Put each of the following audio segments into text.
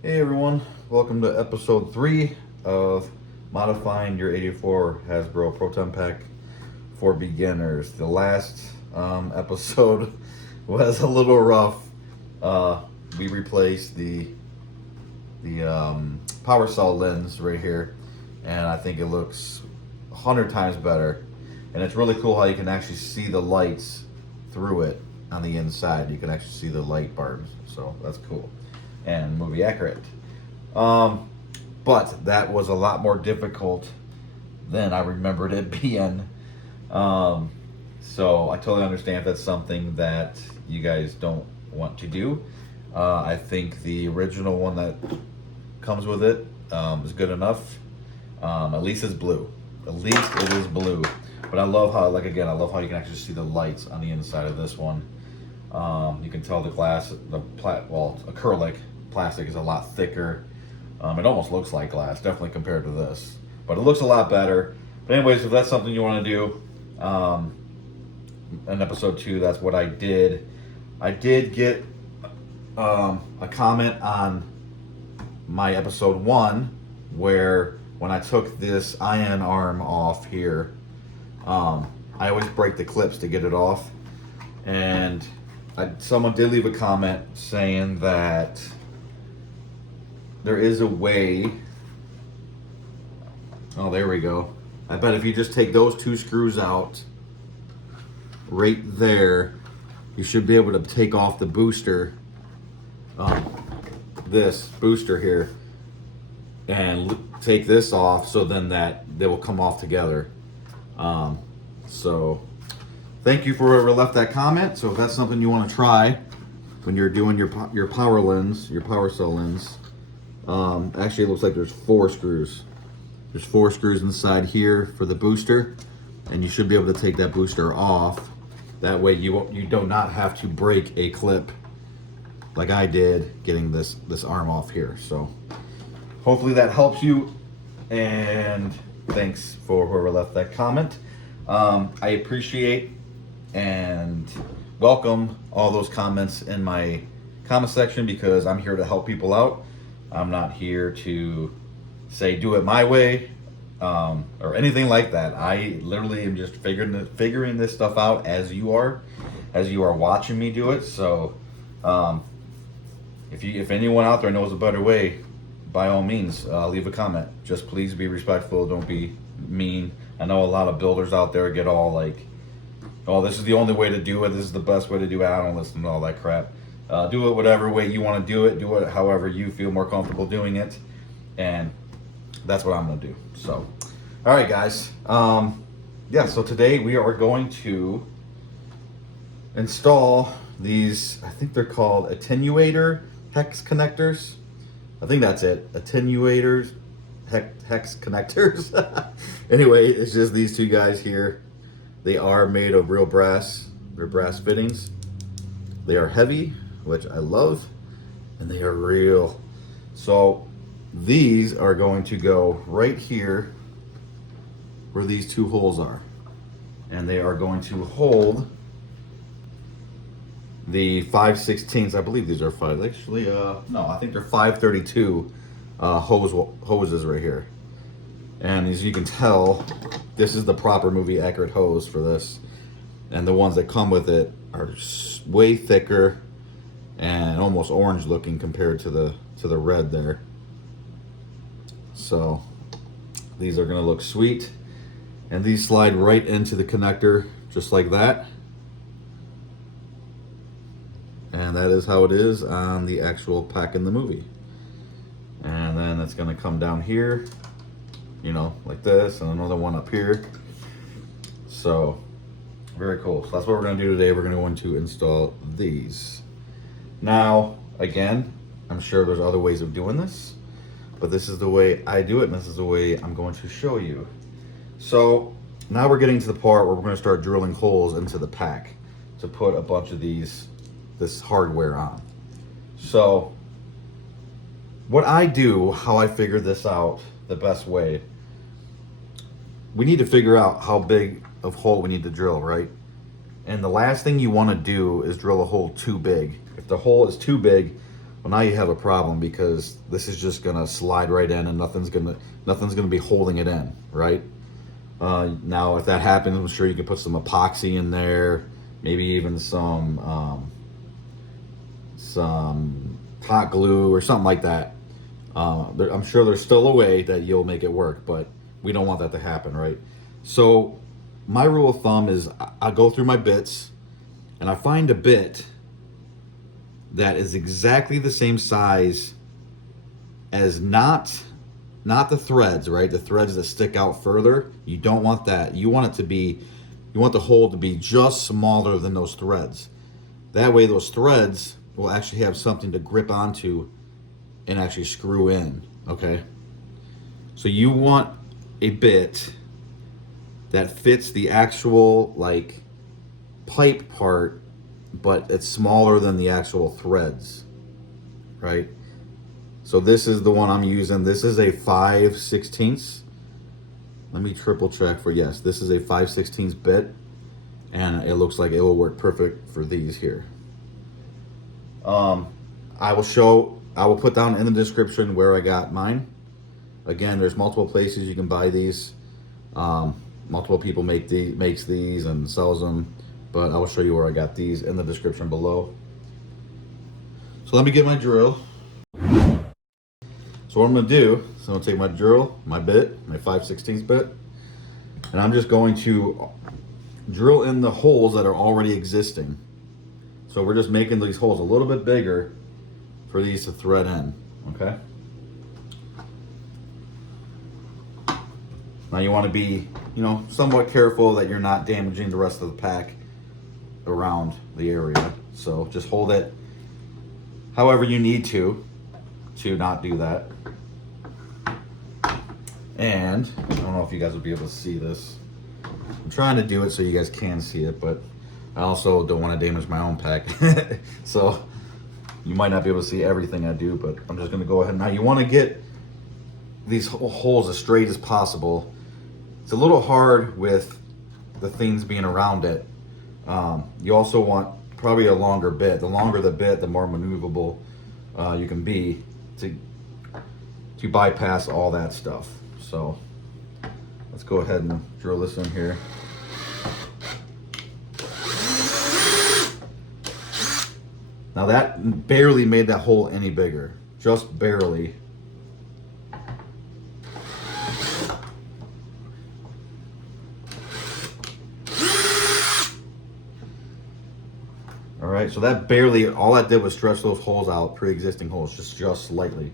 Hey everyone, welcome to episode 3 of modifying your 84 Hasbro Proton Pack for beginners. The last episode was a little rough. We replaced the power cell lens right here, and I think it looks 100 times better. And it's really cool how you can actually see the lights through it on the inside. You can actually see the light barbs, so that's cool and movie accurate. But that was a lot more difficult than I remembered it being. So I totally understand if that's something that you guys don't want to do. I think the original one that comes with it is good enough. At least it's blue. At least it is blue. But I love how, I love how you can actually see the lights on the inside of this one. You can tell the glass, acrylic plastic is a lot thicker. It almost looks like glass, definitely compared to this. But it looks a lot better. But anyways, if that's something you want to do, in episode 2, that's what I did. I did get a comment on my episode 1 where when I took this iron arm off here, I always break the clips to get it off. And someone did leave a comment saying that there is a way. Oh, there we go. I bet if you just take those 2 screws out right there, you should be able to take off the booster, this booster here, and take this off, so then that they will come off together. So thank you for whoever left that comment. So if that's something you want to try when you're doing your power lens, your power cell lens, actually it looks like there's 4 screws. There's 4 screws inside here for the booster, and you should be able to take that booster off. That way you do not have to break a clip like I did getting this arm off here. So hopefully that helps you, and thanks for whoever left that comment. I appreciate and welcome all those comments in my comment section, because I'm here to help people out. I'm not here to say do it my way, or anything like that. I literally am just figuring this stuff out as you are watching me do it. So if anyone out there knows a better way, by all means, leave a comment. Just please be respectful. Don't be mean. I know a lot of builders out there get all like, oh, this is the only way to do it. This is the best way to do it. I don't listen to all that crap. Do it whatever way you want to do it. Do it however you feel more comfortable doing it. And that's what I'm going to do. So, all right, guys. Yeah, so today we are going to install these, I think they're called Attenuator Hex Connectors. I think that's it. Attenuators, Hex Connectors. Anyway, it's just these 2 guys here. They are made of real brass. They're brass fittings. They are heavy, which I love, and they are real. So these are going to go right here where these 2 holes are. And they are going to hold the 5/16. I believe these are 5. Actually, no, I think they're 532 hoses right here. And as you can tell, this is the proper movie accurate hose for this. And the ones that come with it are way thicker and almost orange looking compared to the red there. So these are going to look sweet. And these slide right into the connector just like that. And that is how it is on the actual pack in the movie. And then it's going to come down here, you know, like this, and another one up here. So very cool. So that's what we're going to do today. We're going to install these. Now, again, I'm sure there's other ways of doing this, but this is the way I do it, and this is the way I'm going to show you. So now we're getting to the part where we're going to start drilling holes into the pack to put a bunch of this hardware on. So what I do, how I figured this out the best way, we need to figure out how big of hole we need to drill, right? And the last thing you want to do is drill a hole too big. If the hole is too big, Well, now you have a problem because this is just gonna slide right in and nothing's gonna be holding it in, right? Now, if that happens, I'm sure you can put some epoxy in there, maybe even some hot glue or something like that. I'm sure there's still a way that you'll make it work, but we don't want that to happen, right? So my rule of thumb is I go through my bits and I find a bit that is exactly the same size as not the threads, right? The threads that stick out further. You don't want that. You want the hole to be just smaller than those threads. That way those threads will actually have something to grip onto and actually screw in, okay? So you want a bit that fits the actual like pipe part, but it's smaller than the actual threads, right? So this is the one I'm using. This is a 5/16. Let me triple check for, yes, this is a 5/16 bit, and it looks like it will work perfect for these here. I will put down in the description where I got mine. Again, there's multiple places you can buy these. Multiple people makes these and sells them, but I will show you where I got these in the description below. So let me get my drill. So what I'm gonna do is I'm gonna take my drill, my bit, my 5/16 bit, and I'm just going to drill in the holes that are already existing. So we're just making these holes a little bit bigger for these to thread in, okay? Now you want to be, somewhat careful that you're not damaging the rest of the pack around the area. So just hold it however you need to not do that. And I don't know if you guys will be able to see this. I'm trying to do it so you guys can see it, but I also don't want to damage my own pack. So you might not be able to see everything I do, but I'm just going to go ahead. Now you want to get these holes as straight as possible. It's a little hard with the things being around it. You also want probably a longer bit. The longer the bit, the more maneuverable you can be to bypass all that stuff. So let's go ahead and drill this in here. Now that barely made that hole any bigger, just barely. All right, so that barely, all that did was stretch those holes out, pre-existing holes, just slightly.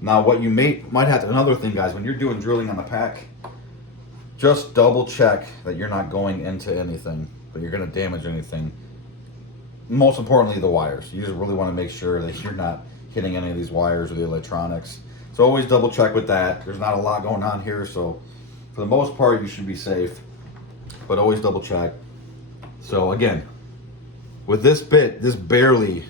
Now what you might have to, another thing guys, when you're doing drilling on the pack, just double check that you're not going into anything, that you're gonna damage anything. Most importantly, the wires. You just really wanna make sure that you're not hitting any of these wires or the electronics. So always double check with that. There's not a lot going on here, so for the most part, you should be safe, but always double check. So again, with this bit, this barely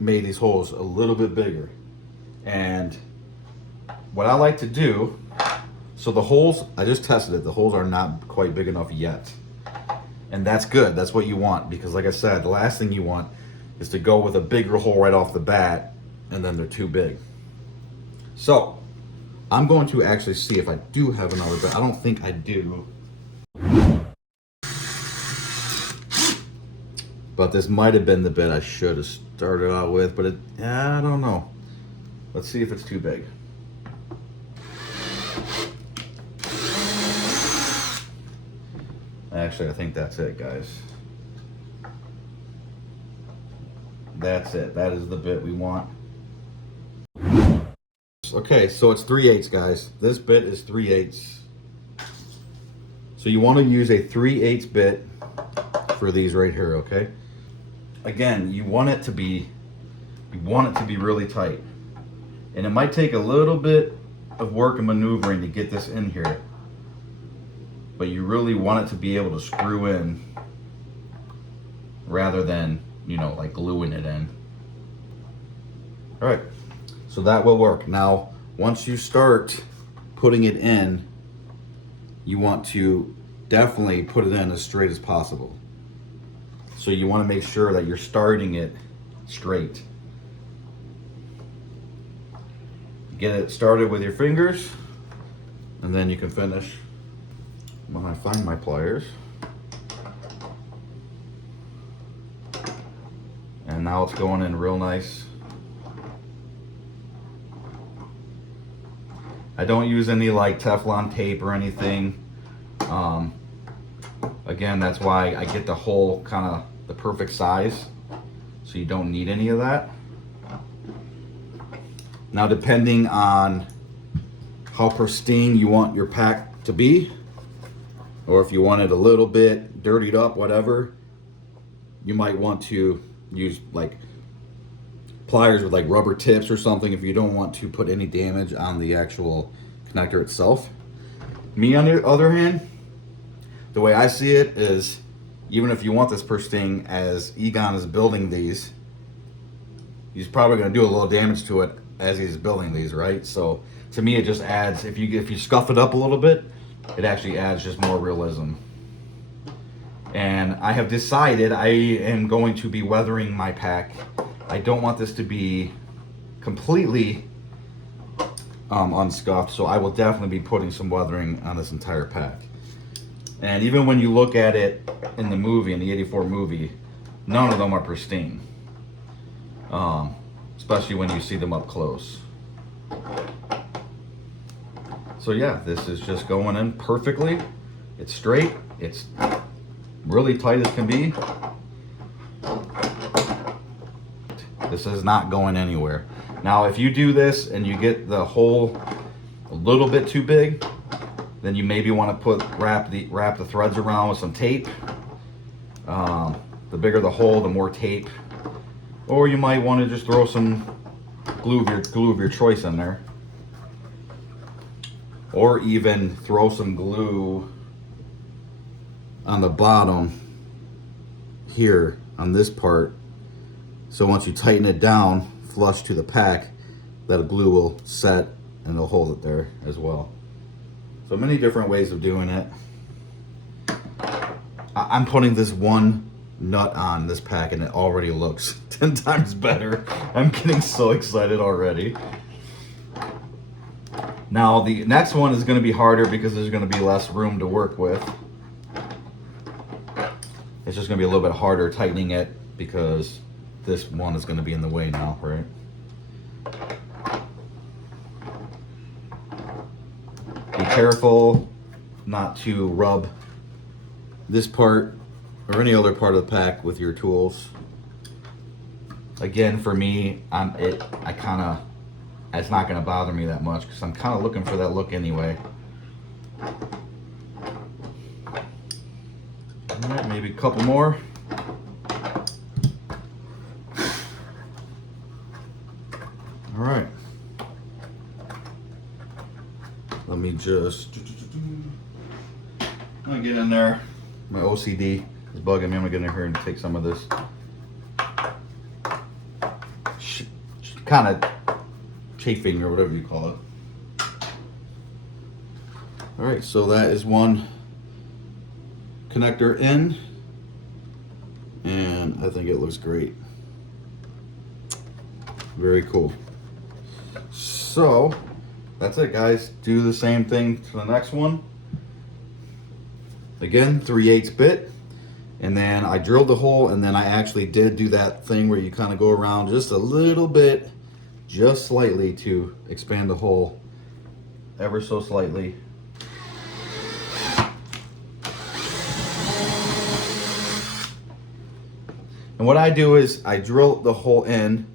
made these holes a little bit bigger. And what I like to do, so the holes, I just tested it, the holes are not quite big enough yet. And that's good, that's what you want, because like I said, the last thing you want is to go with a bigger hole right off the bat, and then they're too big. So, I'm going to actually see if I do have another bit. I don't think I do. But this might have been the bit I should have started out with, but I don't know. Let's see if it's too big. Actually, I think that's it, guys. That's it. That is the bit we want. Okay, so it's 3/8, guys. This bit is 3/8. So you want to use a 3/8 bit for these right here, okay? Again, you want it to be really tight. And it might take a little bit of work and maneuvering to get this in here. But you really want it to be able to screw in rather than, like gluing it in. All right, so that will work. Now, once you start putting it in, you want to definitely put it in as straight as possible. So you want to make sure that you're starting it straight. Get it started with your fingers, and then you can finish. When I find my pliers. And now it's going in real nice. I don't use any like Teflon tape or anything. Again, that's why I get the hole kind of the perfect size, so you don't need any of that. Now, depending on how pristine you want your pack to be, or if you want it a little bit dirtied up, whatever, you might want to use like pliers with like rubber tips or something if you don't want to put any damage on the actual connector itself. Me, on the other hand, the way I see it is, even if you want this pristine, as Egon is building these, he's probably going to do a little damage to it as he's building these, right? So to me, it just adds, if you scuff it up a little bit, it actually adds just more realism. And I have decided I am going to be weathering my pack. I don't want this to be completely unscuffed, so I will definitely be putting some weathering on this entire pack. And even when you look at it in the movie, in the '84 movie, none of them are pristine. Especially when you see them up close. So yeah, this is just going in perfectly. It's straight. It's really tight as can be. This is not going anywhere. Now, if you do this and you get the hole a little bit too big, then you maybe want to wrap the threads around with some tape. The bigger the hole, the more tape. Or you might want to just throw some glue of your choice in there. Or even throw some glue on the bottom here on this part. So once you tighten it down flush to the pack, that glue will set and it'll hold it there as well. So many different ways of doing it. I'm putting this one nut on this pack and it already looks 10 times better. I'm getting so excited already. Now the next one is going to be harder because there's going to be less room to work with. It's just going to be a little bit harder tightening it because this one is going to be in the way now, right? Be careful not to rub this part or any other part of the pack with your tools. Again, for me, it's not going to bother me that much because I'm kind of looking for that look anyway. All right, maybe a couple more. All right. Let me just I'm gonna get in there. My OCD is bugging me. I'm gonna get in here and take some of this. Kind of chafing or whatever you call it. All right, so that is one connector in, and I think it looks great. Very cool. So that's it, guys. Do the same thing to the next one. Again, 3/8 bit, and then I drilled the hole, and then I actually did do that thing where you kind of go around just a little bit, just slightly, to expand the hole ever so slightly. And what I do is I drill the hole in,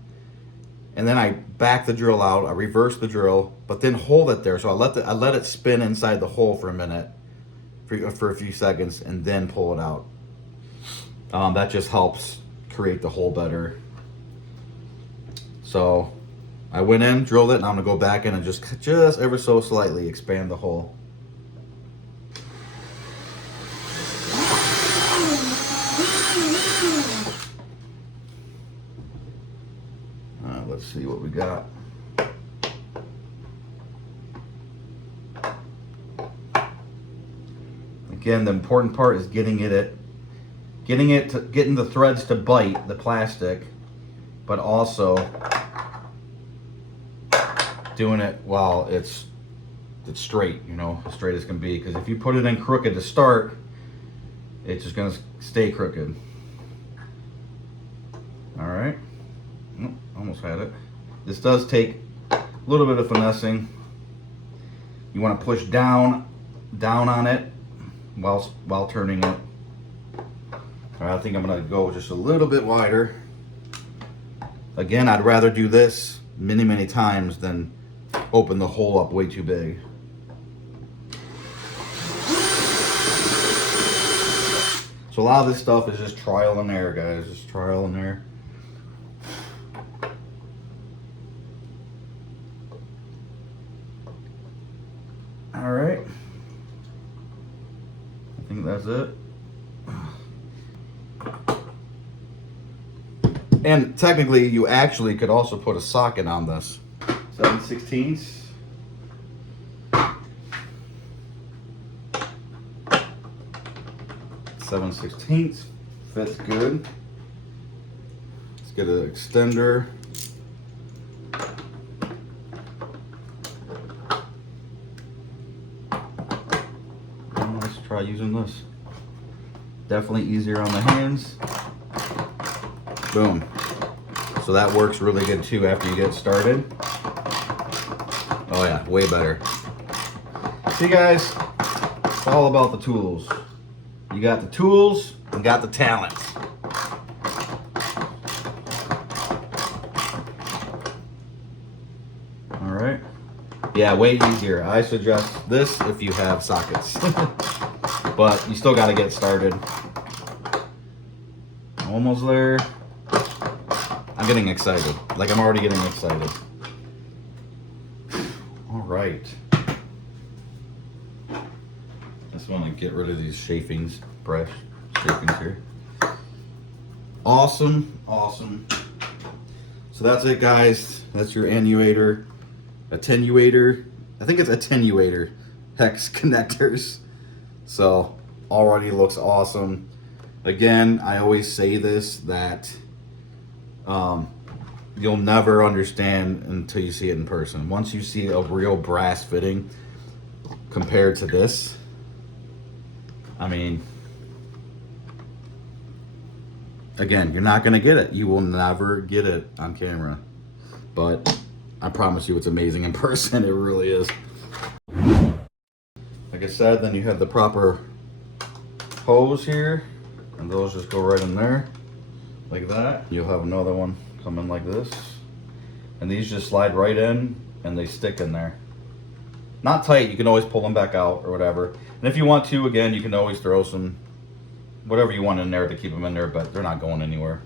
and then I back the drill out, I reverse the drill, but then hold it there. So I let it spin inside the hole for a minute, for a few seconds, and then pull it out. That just helps create the hole better. So I went in, drilled it, and I'm gonna go back in and just ever so slightly expand the hole. Let's see what we got. Again, the important part is getting the threads to bite the plastic, but also doing it while it's straight, you know, as straight as can be. Because if you put it in crooked to start, it's just gonna stay crooked. All right, oh, almost had it. This does take a little bit of finessing. You want to push down on it while turning it. All right, I think I'm gonna go just a little bit wider. Again, I'd rather do this many times than open the hole up way too big. So a lot of this stuff is just trial and error, guys. Just trial and error. All right. I think that's it. And technically, you actually could also put a socket on this. 7/16. Fits good. Let's get an extender. Let's try using this. Definitely easier on the hands. Boom. So that works really good too after you get started. Oh yeah, way better. See guys, it's all about the tools. You got the tools, you got the talent. All right. Yeah, way easier. I suggest this if you have sockets. But you still got to get started. Almost there. I'm getting excited. Like I'm already getting excited. All right. Just want to get rid of these chafings, brush chafings here. Awesome. So that's it, guys. That's your attenuator. I think it's Attenuator Hex Connectors. So already looks awesome. Again, I always say this, that you'll never understand until you see it in person. Once you see a real brass fitting compared to this, I mean, again, you're not gonna get it. You will never get it on camera. But I promise you it's amazing in person. It really is. Like I said, then you have the proper hose here, and those just go right in there like that. You'll have another one come in like this, and these just slide right in and they stick in there. Not tight, you can always pull them back out or whatever. And if you want to, again, you can always throw some whatever you want in there to keep them in there, but they're not going anywhere.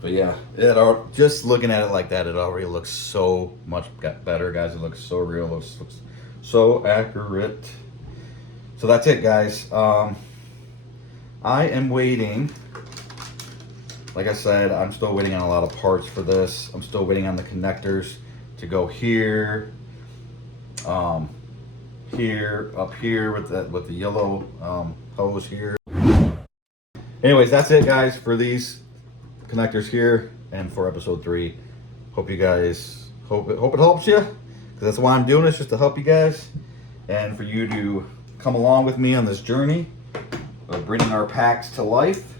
But yeah, just looking at it like that, it already looks so much better, guys. It looks so real, looks so accurate. So that's it, guys. I am waiting. Like I said, I'm still waiting on a lot of parts for this. I'm still waiting on the connectors to go here, here, up here with the yellow hose here. Anyways, that's it, guys, for these connectors here and for episode 3. Hope you guys hope it helps you, because that's why I'm doing this, just to help you guys and for you to come along with me on this journey of bringing our packs to life.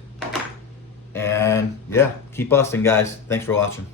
And yeah, keep busting, guys. Thanks for watching.